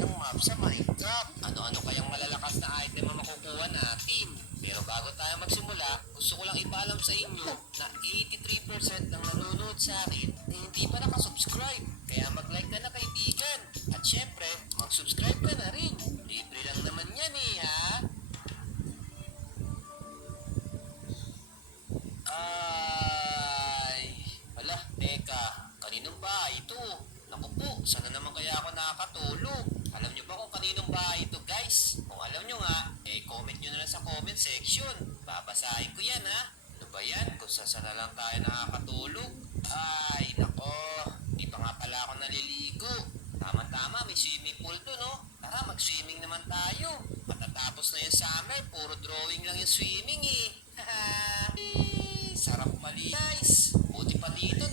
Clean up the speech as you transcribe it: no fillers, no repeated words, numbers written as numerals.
ng map sa Minecraft. Ano-ano kayang malalakas na item ang makukuha natin? Pero bago tayo magsimula, gusto ko lang ipaalam sa inyo na 83% ng nanonood sa akin na hindi pa nakasubscribe. Kaya mag-like ka na kaibigan. At syempre, mag-subscribe ka na rin. Libre lang naman yan ha? Ay, ala, teka, kaninong bahay ito? Naku po, sana naman kaya ako nakakatulog? Alam nyo ba kung kaninong bahay ito guys? Kung alam nyo nga, comment nyo na lang sa comment section. Babasahin ko yan Ano ba yan? Kung saan na lang tayo nakakatulog? Ay, nako, di pa nga pala ako naliligo. Tama-tama, may swimming pool doon Tara, mag-swimming naman tayo. Matatapos na yung summer, puro drawing lang yung swimming Sarap mali guys. Buti pa dito,